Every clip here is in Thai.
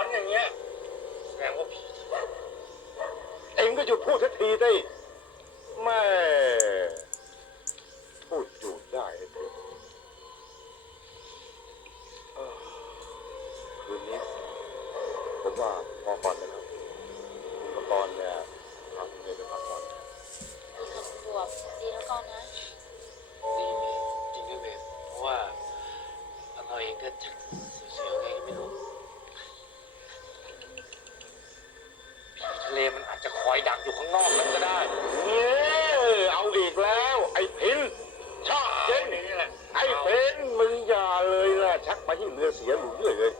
อนอย่างเงี้ยแสดงว่าผีเองก็หยุดพูดสักทีได้แม่พูดอยู่ได้เถอะเอ้อคืนนี้ผมว่าพอก่อนนะครับอุปกรณ์เนี่ยพาคุณเมย์ไปพักผ่อนมีความสะดวกดีแล้วก่อนนะดีเมย์จริงด้วยเมย์เพราะว่าเราเองก็ชักเสียวๆไงะเลมันอาจจะคอยดักอยู่ข้างนอกนั้นก็ได้เนี่ยเอาอีกแล้ว ไอ้พินชอบเจนนี่แหละไอ้เพนมึงอย่าเลยนะชักไปที่เรือเสียหลุดเรื่อยเลย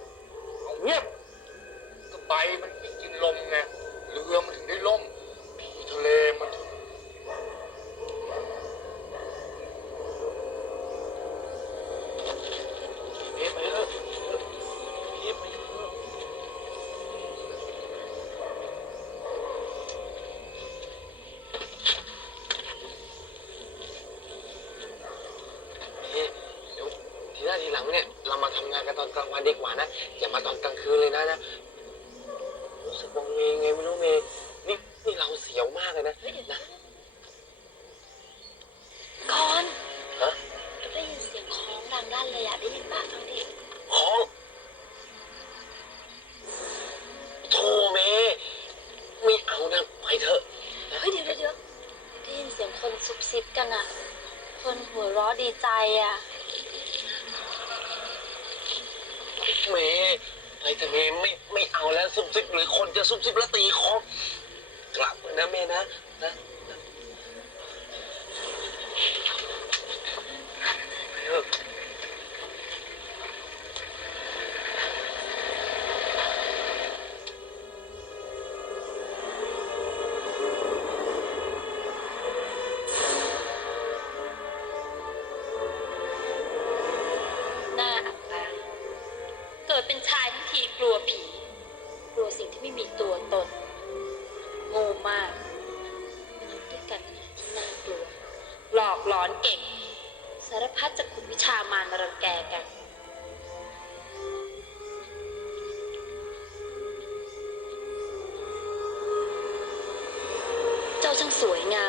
ย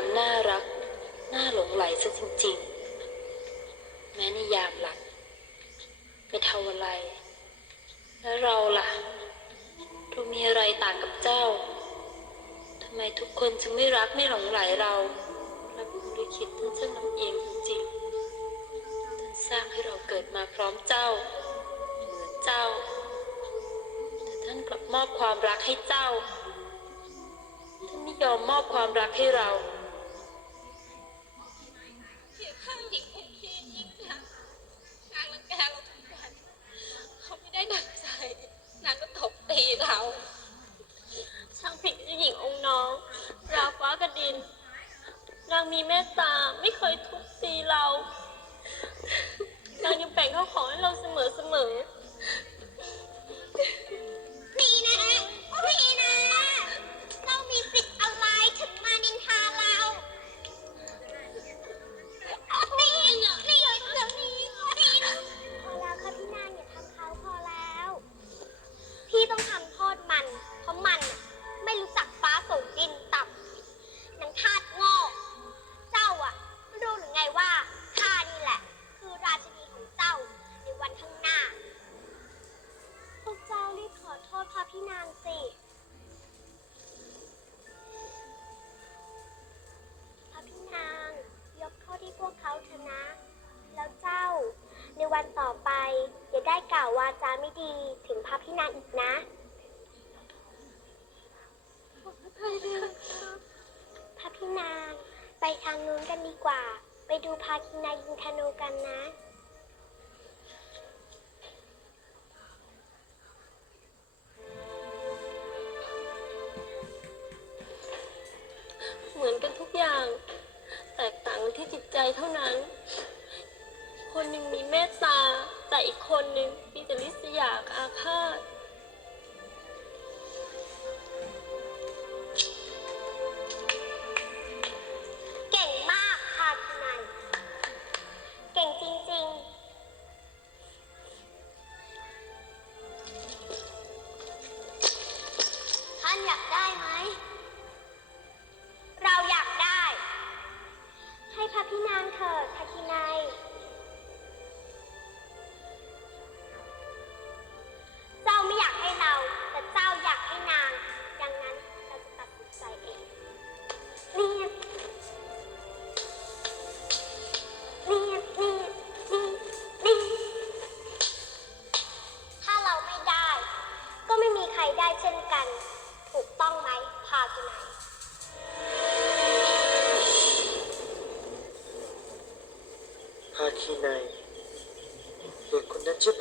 างสวามน่ารัก น่าหลงไหลซะจริงๆ แม้ในยามหลับไม่เท่าอะไร แล้วเราล่ะดูมีอะไรต่างกับเจ้าทำไมทุกคนจึงไม่รักไม่หลงไหลเราและผมได้คิดท่านช่างลำเอียงจริงๆท่านสร้างให้เราเกิดมาพร้อมเจ้า เหมือนเจ้า แต่ท่านกลับมอบความรักให้เจ้า ท่านไม่ยอมมอบความรักให้เรา ตีเราช่างผิดเจ้าหญิงองค์น้องราวฟ้ากับดิน นางมีเมตตาไม่เคยทุบตีเรา นางยังแบ่งข้าวของให้เราเสมอเสมอ ดีนะปีนะเไปดูพาคินายิงธนูกันนะเหมือนกันทุกอย่าง แตกต่างกันที่จิตใจเท่านั้น คนหนึ่งมีเมตตาแต่อีกคนหนึ่งมีแต่ลิษยาอาฆาต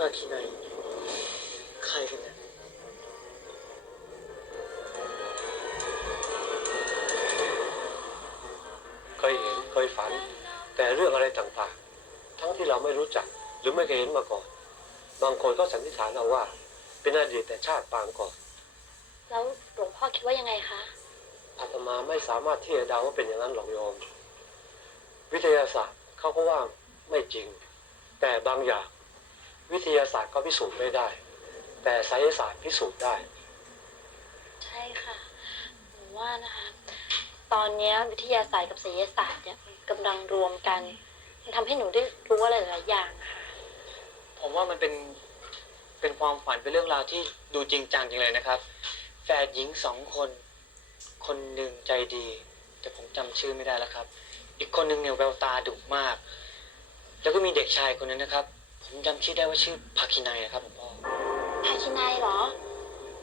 อภาคีนายใครกันนะเคยเห็นเคยฝัน แต่เรื่องอะไรต่างๆ ทั้งที่เราไม่รู้จักหรือไม่เคยเห็นมาก่อน บางคนก็สันนิษฐานเอาว่า เป็นอดีตแต่ชาติปางก่อน แล้วหลวงพ่อคิดว่ายังไงคะอาตมาไม่สามารถที่จะเดาว่าเป็นอย่างนั้นหรอกโยม วิทยาศาสตร์เขาก็ว่าไม่จริง แต่บางอย่าง วิทยาศาสตร์ก็พิสูจน์ไม่ได้ แต่ไสยศาสตร์พิสูจน์ได้ ใช่ค่ะหนูว่านะคะ ตอนเนี้ยวิทยาศาสตร์กับศิลปศาสตร์เนี่ยมันกำลังรวมกันมันทำให้หนูได้รู้อะไรหลายๆอย่างค่ะผมว่ามันเป็นเป็นความฝันเป็นเรื่องราวที่ดูจริงจังจริงเลยนะครับ แฝดหญิงสองคน คนหนึ่งใจดี แต่ผมจำชื่อไม่ได้แล้วครับ อีกคนหนึ่งเนี่ยแววตาดุมาก แล้วก็มีเด็กชายคนนั้นนะครับ ผมจำชื่อได้ว่าชื่อภาคินัยนะครับหลวงพ่อภาคินัยเหรอ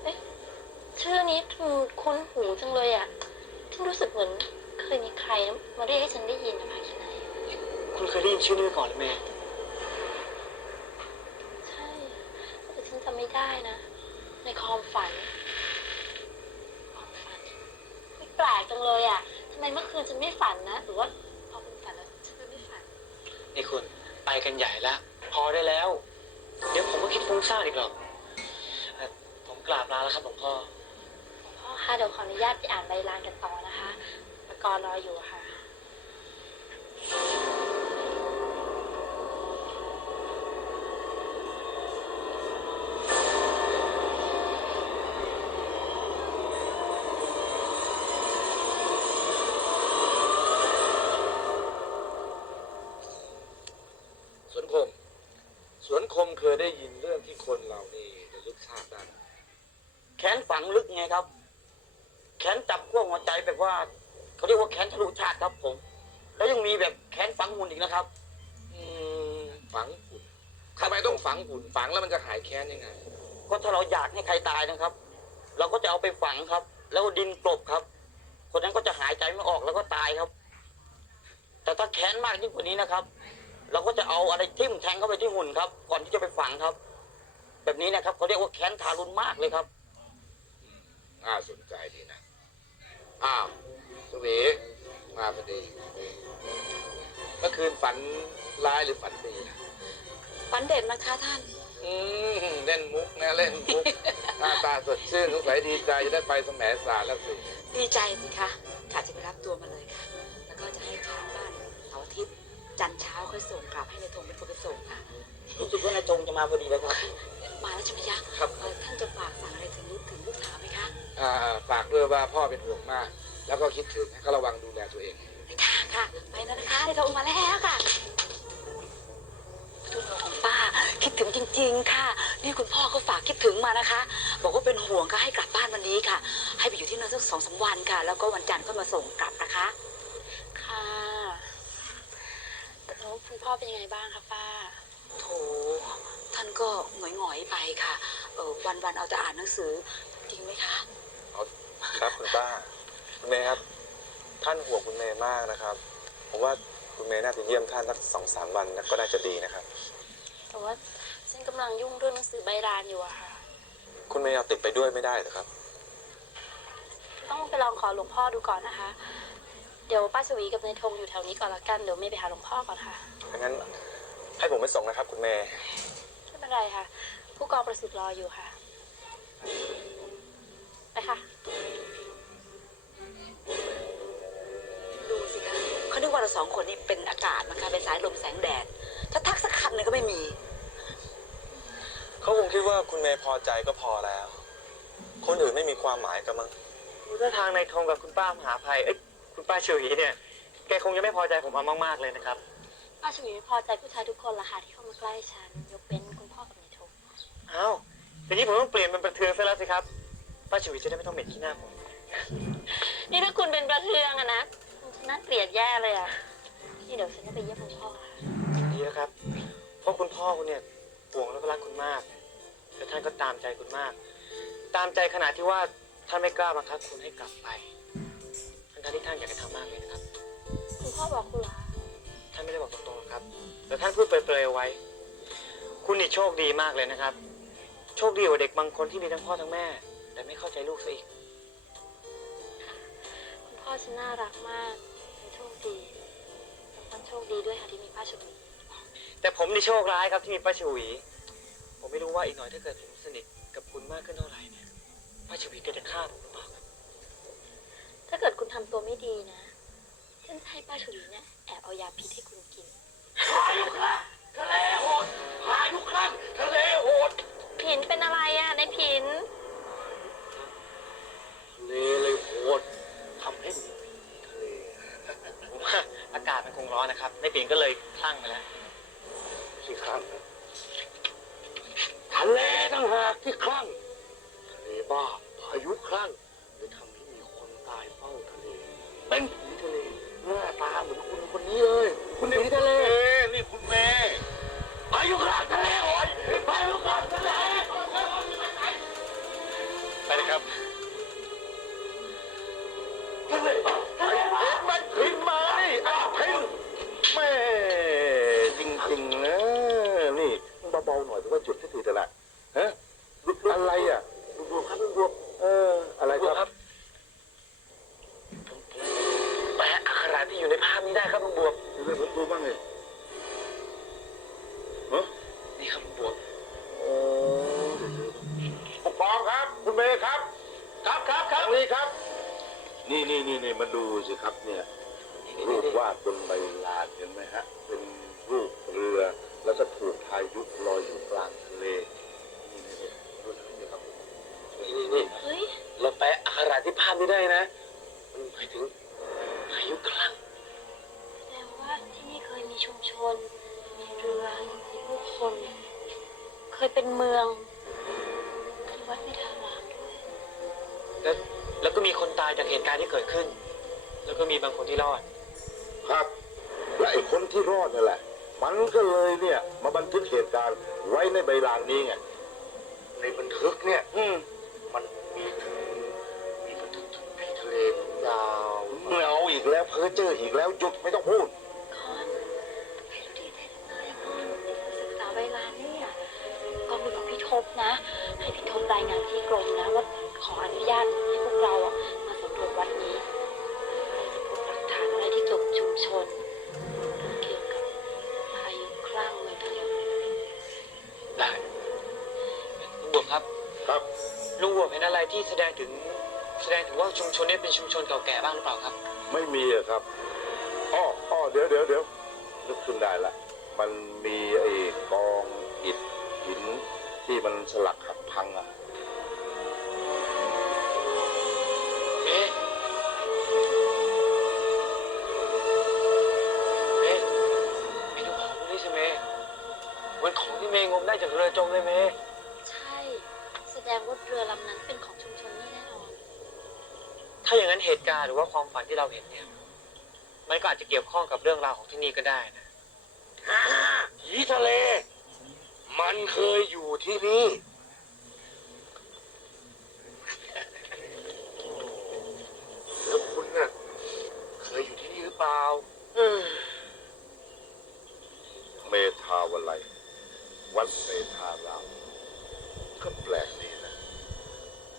เอ๊ะชื่อนี้มันคุ้นหูจังเลยอะ่ะฉันรู้สึกเหมือนเคยมีใครมาเรียกให้ฉันได้ยินนะภาคินัยคุณเคยได้ยินชื่อนี้มาก่อนหรือไม่ใช่แต่ฉันจำไม่ได้นะ ในความฝันความฝันไม่แปลกจังเลยอะ่ะทำไมเมื่อคืนฉันไม่ฝันนะหรือว่าพอคุณฝันแล้วฉันก็ไม่ฝันนี่คุณไปกันใหญ่ละ พอได้แล้ว เดี๋ยวผมก็คิดฟุ้งซ่านอีกหรอกเอ่อผมกราบลาแล้วครับหลวงพ่อ พ่อคะเดี๋ยวขออนุญาตไปอ่านใบลานกันต่อนะคะปกรณ์รออยู่ค่ะ สวนคม สวนคมเค ยได้ยินเรื่องที่คนเรานี่ระลึกชาติได้แขนฝังลึกไงครับ แขนจับขั้วหัวใจแบบว่าเขาเรียกว่าแขนทะลุชาติครับ ผม แล้วยังมีแบบแขนฝังหุ่นอีกนะครับ อืมฝังหุ่นทำไมต้องฝังหุ่นฝังแล้วมันจะหายแค้นยังไง ก็ถ้าเราอยากให้ใครตายนะครับ เราก็จะเอาไปฝังครับ แล้วดินกลบครับ คนนั้นก็จะหายใจไม่ออกแล้วก็ตายครับ แต่ถ้าแค้นมากยิ่งกว่านี้นะครับ เราก็จะเอาอะไรทิ่มแทงเข้าไปที่หุ่นครับ ก่อนที่จะไปฝังครับ แบบนี้นะครับเขาเรียกว่าแค้นทารุณมากเลยครับน่าสนใจดีนะอ้าวสวีมาพอดีเมื่อคืนฝันร้ายหรือฝันดีนะฝันเด่นนะคะท่าน อืมเล่นมุกนะเล่นมุกหน้าตาสดชื่นสงสัยดีใจจะได้ไปสมสารแล้วสิดีใจสิคะกะจะไปรับตัวมาเลยค่ะ แล้วก็จะให้ จันทร์เช้าค่อยส่งกลับให้ในายธงเป็นคนไปส่งค่ะ รู้สึกว่านายจงจะมาพอดีเลยครับ มาแล้วใช่ไหมยะครับ เอ่อท่านจะฝากสั่งอะไรถึงลูกถึงลูกสาวไหมคะอ่าฝากด้วยว่าพ่อเป็นห่วงมาก แล้วก็คิดถึงให้เขาระวังดูแลตัวเองค่ะค่ะ ไปแล้วนะคะในายธงมาแล้วค่ะทุกคนของป้าคิดถึงจริง ๆ ค่ะ นี่คุณพ่อก็ฝากคิดถึงมานะคะ บอกว่าเป็นห่วงก็ให้กลับบ้านวันนี้ค่ะ ให้ไปอยู่ที่นั่นสักสองสามวันค่ะ แล้วก็วันจันทร์ก็มาส่งกลับนะคะค่ะ แล้วคุณพ่อเป็นยังไงบ้างคะป้า โถ ท่านก็หงอยๆไปค่ะ เออวันๆเอาแต่อ่านหนังสือ จริงไหมคะ ครับคุณป้าคุณเมย์ครับ ท่านห่วงคุณเมย์มากนะครับผมว่าคุณเมย์น่าจะเยี่ยมท่านสักสองสามวันนะก็น่าจะดีนะครับ แต่ว่าฉันกำลังยุ่งเรื่องหนังสือใบลานอยู่อะค่ะ คุณเมย์เอาติดไปด้วยไม่ได้เหรอครับ ต้องไปลองขอหลวงพ่อดูก่อนนะคะ เดี๋ยวป้าชวีกับนายธงอยู่แถวนี้ก่อนละกันเดี๋ยวเมย์ไปหาหลวงพ่อก่อนค่ะงั้นให้ผมไปส่งนะครับ คุณเมย์ไม่เป็นไรค่ะ ผู้กองประสิทธิ์รออยู่ค่ะ ไปค่ะ ดูสิคะเขานึกว่าเราสองคนนี้เป็นอากาศนะคะเป็นสายลมแสงแดด ถ้าทักสักคำหนึ่งก็ไม่มี เขาคงคิดว่าคุณเมย์พอใจก็พอแล้ว คนอื่นไม่มีความหมายกันมั้ง ดูท่าทางในายทงกับคุณป้ามหาภัยเอ้ย คุณป้าเฉยเนี่ย แกคงจะไม่พอใจผมมามากๆเลยนะครับ ป้าชวีไม่พอใจผู้ชายทุกคนละค่ะที่เข้ามาใกล้ฉัน ยกเว้นคุณพ่อกับนายทงอ้าวอย่างนี้ผมต้องเปลี่ยนเป็นประเทืองซะแล้วสิครับ ป้าเฉยจะได้ไม่ต้องเหม็นขี้หน้าผม นี่ถ้าคุณเป็นประเทืองอะนะน่าเกลียดแย่เลยอะนี่เดี๋ยวฉันจะไปเยี่ยมคุณพ่อค่ะดีแล้วครับ เพราะคุณพ่อคุณเนี่ยห่วงแล้วก็รักคุณมาก แต่ท่านก็ตามใจคุณมาก ตามใจขนาดที่ว่าท่านไม่กล้าบังคับคุณให้กลับไป ทั้งๆที่ท่านอยากจะทำมากเลยนะครับ คุณพ่อบอกคุณเหรอคะท่านไม่ได้บอกตรงๆหรอกครับ แต่ท่านพูดเปรยๆเอาไว้ คุณนี่โชคดีมากเลยนะครับ โชคดีกว่าเด็กบางคนที่มีทั้งพ่อทั้งแม่ แต่ไม่เข้าใจลูกซะอีก คุณพ่อฉันน่ารักมากเป็นโชคดีแต่ฉันโชคดีด้วยค่ะที่มีป้าชวีแต่ผมนี่โชคร้ายครับที่มีป้าชวี ผมไม่รู้ว่าอีกหน่อยถ้าเกิดผมสนิทกับคุณมากขึ้นเท่าไหร่เนี่ยป้าชวีก็จะฆ่าผมหรือเปล่าครับ ถ้าเกิดคุณทำตัวไม่ดีนะฉันจะให้ป้าชวีเนี่ยแอบเอายาพิษให้คุณกินทะเลโหดพายุคลั่งทะเลโหดผินเป็นอะไรอะในผินทะเลเลยโหดทำให้มีทะเลผมว่าอากาศมันคงร้อนนะครับ ในปีนก็เลยคลั่งไปแล้วที่คลั่งนะทะเลต่างหากที่คลั่งทะเลบ้าพายุคลั่ง เป็นผีทะเลหน้าตาเหมือนคุณคนนี้เลย คุณผีทะเลนี่คุณเมย์พายุคลั่งทะเลโอยพายุคลั่งทะเลไปเลยครับทะเลทะเลบ้ามันพินมานี่ไอ้พินแม่จริงๆนะนี่เบาๆหน่อยแต่ว่าจุดที่ทีแต่ละฮะอะไรอะรวมครับรวมเอออะไรครับ แปะอักขระ ที่อยู่ในภาพนี้ได้ครับลุงบวบเรื่องผมดูบ้างเลยฮะนี่ครับลุงบวบโอ้ผู้กองครับ คุณเมย์ครับ ครับครับครับนี่ครับ นี่นี่นี่นี่มาดูสิครับเนี่ย รูปวาดบนใบลานเห็นไหมฮะ เป็นรูปเรือ แล้วก็ถูกพายุลอยอยู่กลางทะเล นี่นี่นี่ดูนี่ครับนี่นี่นี่เฮ้ย เราแปะอักขระที่ภาพนี้ได้นะ มันหมายถึงพายุคลั่ง ชุมชน มีเรือมีผู้คน เคยเป็นเมืองมีวัดมีทารามด้วยแล้วแล้วก็มีคนตายจากเหตุการณ์ที่เกิดขึ้น แล้วก็มีบางคนที่รอด ครับ และไอ้คนที่รอดนี่แหละ มันก็เลยเนี่ย มาบันทึกเหตุการณ์ไว้ในใบลานนี้ไงในบันทึกเนี่ย อืมมันมีถึงมีบันทึกถึงผีทะเลยาวเงาอีกแล้วเพ้อเจออีกแล้วหยุดไม่ต้องพูด นะ ให้พี่ทบรายงานที่กรมนะว่าขออนุญาตให้พวกเราอะมาสำรวจวัดนี้อะไรที่พบหลักฐานอะไรที่เกี่ยวกับชุมชนเกี่ยวกับพายุคลั่งเมืองทะเลได้ลุงบวบครับ ครับลุงบวบเห็นอะไรที่แสดงถึงแสดงถึงว่าชุมชนนี้เป็นชุมชนเก่าแก่บ้างหรือเปล่าครับ ไม่มีอะครับอ้ออ้อเดี๋ยวเดี๋ยวเดี๋ยวนึกขึ้นได้ละมันมีไอ้กองอิฐหิน ที่มันสลักหักพังอะเอ๊ะเอ๊ะไอ้ดูของพวกนี้ใช่ไหมเหมือนของที่เมย์งมได้จากเรือจมเลยเมย์ใช่ แสดงว่าเรือลำนั้นเป็นของชุมชนนี่แน่นอน ถ้าอย่างนั้นเหตุการณ์หรือว่าความฝันที่เราเห็นเนี่ย มันก็อาจจะเกี่ยวข้องกับเรื่องราวของที่นี่ก็ได้นะผีทะเล มันเคยอยู่ที่นี่ แล้วคุณน่ะ เคยอยู่ที่นี่หรือเปล่า เมธาวไลยวัดเมธารามก็แปลกดีนะ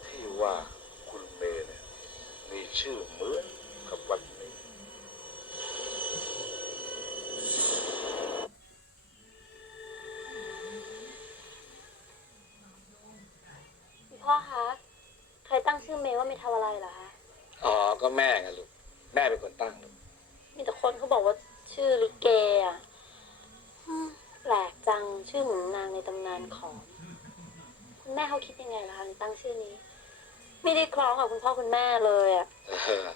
ที่ว่าคุณเมเนี่ยมีชื่อเหมือนกับวัด พ่อคะ ใครตั้งชื่อเมย์ว่าเมทาวาไลเหรอคะ อ๋อ ก็แม่ไงลูก แม่เป็นคนตั้งลูกมีแต่คนเขาบอกว่าชื่อลิเกอะอืมแปลกจังชื่อเหมือนนางในตำนานของ คุณแม่เขาคิดยังไงล่ะคะถึงตั้งชื่อนี้ ไม่ได้คล้องกับคุณพ่อคุณแม่เลยอะเออ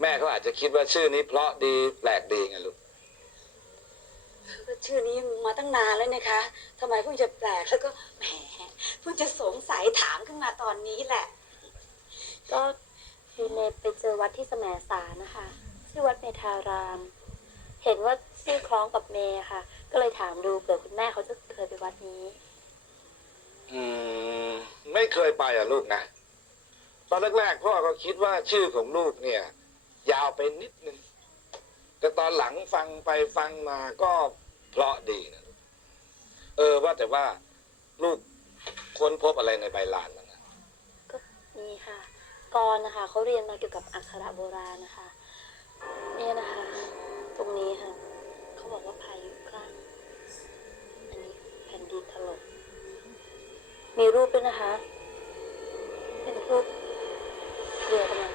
แม่เขาอาจจะคิดว่าชื่อนี้เพราะดีแปลกดีไงลูกก็ ชื่อนี้มาตั้งนานแล้วนะคะทำไมเพิ่งจะแปลกแล้วก็แหมเพิ่งจะสงสัยถามขึ้นมาตอนนี้แหละ ก็คือเมย์ไปเจอวัดที่แสมสารนะคะชื่อวัดเมธาราม เห็นว่าชื่อคล้องกับเมย์ค่ะ ก็เลยถามดูเผื่อคุณแม่เขาจะเคยไปวัดนี้อืมไม่เคยไปอะลูกนะ ตอนแรกๆพ่อก็คิดว่าชื่อของลูกเนี่ย ยาวไปนิดนึงแต่ตอนหลังฟังไปฟังมาก็ เพราะดีนะเออว่าแต่ว่าลูกค้นพบอะไรในใบลานมันนะก็นี่ค่ะกรนะคะ เขาเรียนมาเกี่ยวกับอักขรโบราณนะคะ เนี่ยนะคะ ตรงนี้ค่ะ เขาบอกว่าพายุคลั่งอันนี้แผ่นดินถล่มมีรูปด้วยนะคะ เป็นรูปเรือกำลัง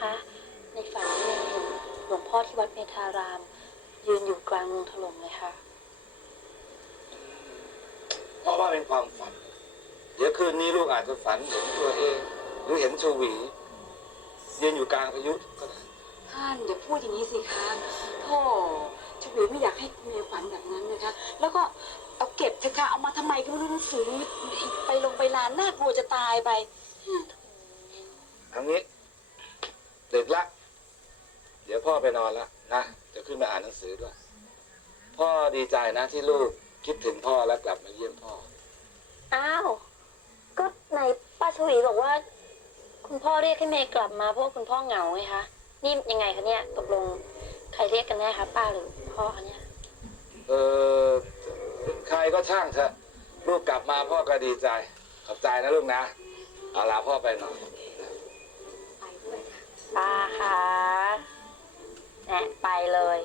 นะคะ ในฝันเนี่ยเห็นหลวงพ่อที่วัดเมธาราม ยืนอยู่กลางเมืองถล่มเลยค่ะ เพราะว่าเป็นความฝัน เดี๋ยวคืนนี้ลูกอาจจะฝันเห็นตัวเอง หรือเห็นชวียืนอยู่กลางพายุก็ได้ท่านอย่าพูดอย่างนี้สิคะโธ่ชวีไม่อยากให้เมย์ฝันแบบนั้นนะคะ แล้วก็เอาเก็บเถอะค่ะเอามาทำไมก็ไม่รู้หนังสือไปลงไปลานน่ากลัวจะตายไปเอันนี้ดึก ละ เดี๋ยวพ่อไปนอนละนะจะขึ้นมาอ่านหนังสือด้วย พ่อดีใจนะที่ลูกคิดถึงพ่อและกลับมาเยี่ยมพ่อ อ้าว ก็ไหนป้าชวีบอกว่า คุณพ่อเรียกให้เมย์กลับมาเพราะว่าคุณพ่อเหงาไงคะ นี่ยังไงคะเนี่ยตกลงใครเรียกกันแน่คะป้าหรือพ่อคะเนี่ย เออใครก็ช่างเถอะลูกกลับมาพ่อก็ดีใจ ขอบใจนะลูกนะ เอาลาพ่อไปนอนไป ด้วยค่ะป้าคะแหนะไปเลย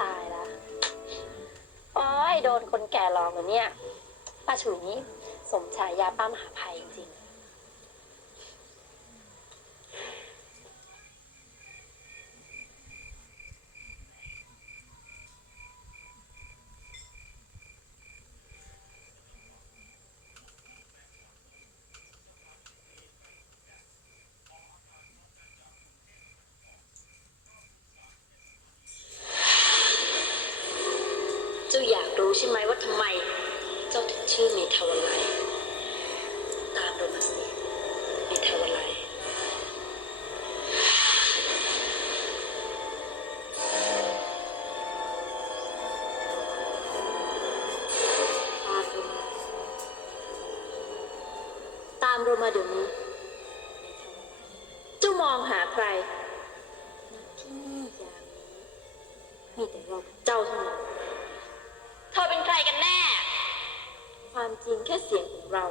ตายละโอ้ยโดนคนแก่หลอกเหรอเนี่ยป้าฉุยนี่สมฉายาป้ามหาภัยจริง ตามเรามาตามเรามาเดี๋ยวนี้ เจ้ามองหาใครณที่นี่ยามนี้มีแต่เรากับเจ้าเท่านั้นเธอเป็นใครกันแน่ ความจริงแค่เสียงของเรา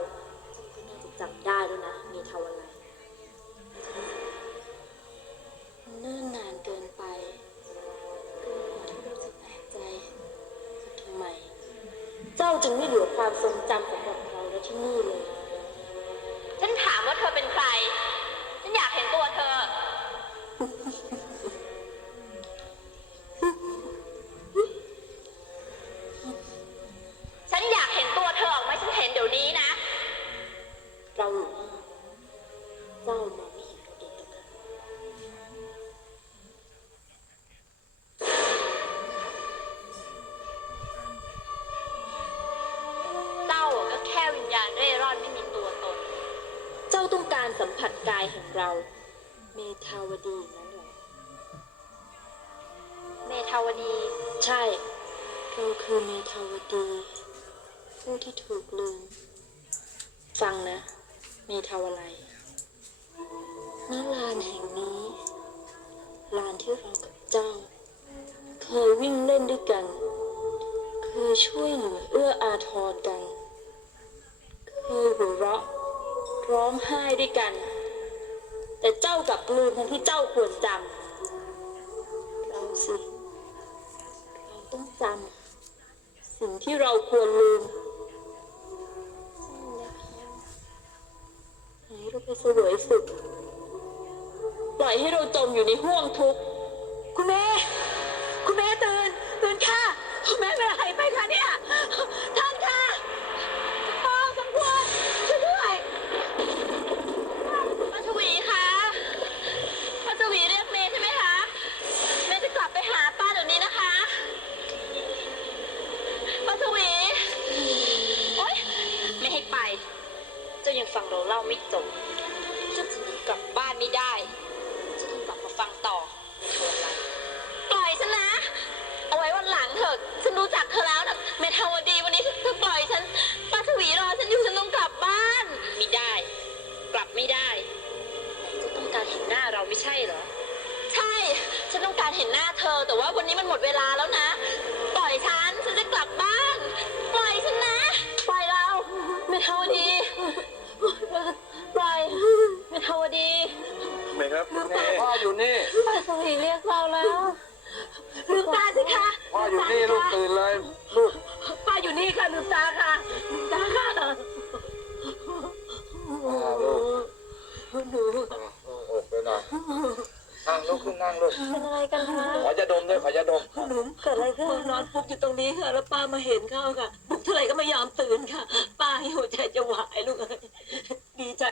เราเมทาวดีนั่นเหรอเมทาวดี ใช่เราคือเมทาวดี ผู้ที่ถูกลืม ฟังนะ เมทาวอะไรณลานแห่งนี้ ลานที่เรากับเจ้า เคยวิ่งเล่นด้วยกัน เคยช่วยเหลือเอื้ออาทรกัน เคยหัวเราะร้องไห้ด้วยกัน แต่เจ้ากับลืมทั้งที่เจ้าควรจำเราสิเราต้องจำสิ่งที่เราควรลืมไหนเราไปสวยสุขปล่อยให้เราจมอยู่ในห่วงทุกข์คุณแม่ คุณแม่ตื่นตื่นค่ะ คุณแม่เป็นอะไรไปคะเนี่ย งการเห็นหน้าเธอ แต่ว่าวันนี้มันหมดเวลาแล้วนะ ปล่อยฉันฉันจะกลับบ้าน ปล่อยฉันนะ ปล่อยเราเมทาวดี ปล่อยเมทาวดีไหมครับแม่พ่ออยู่นี่ป้าสวีเรียกเราแล้วลืมตาสิคะพ่ออยู่นี่ลูกตื่นเลยลูกป้าอยู่นี่ค่ะลืมตาค่ะลืมตาค่ะอ่าลูกหนูอกไปหน่อย อ่งลูกขึ้นนั่งลูกเป็นอะไรกันคะขอจะดมด้วยขอจะดมหนุ่มเกิดอะไรขึ้นนอนฟุบอยู่ตรงนี้ค่ะ แล้วป้ามาเห็นเข้าค่ะปลุกเท่าไหร่ก็ไม่ยอมตื่นค่ะ ป้าให้หัวใจจะวายลูกเอ้ยดีใจ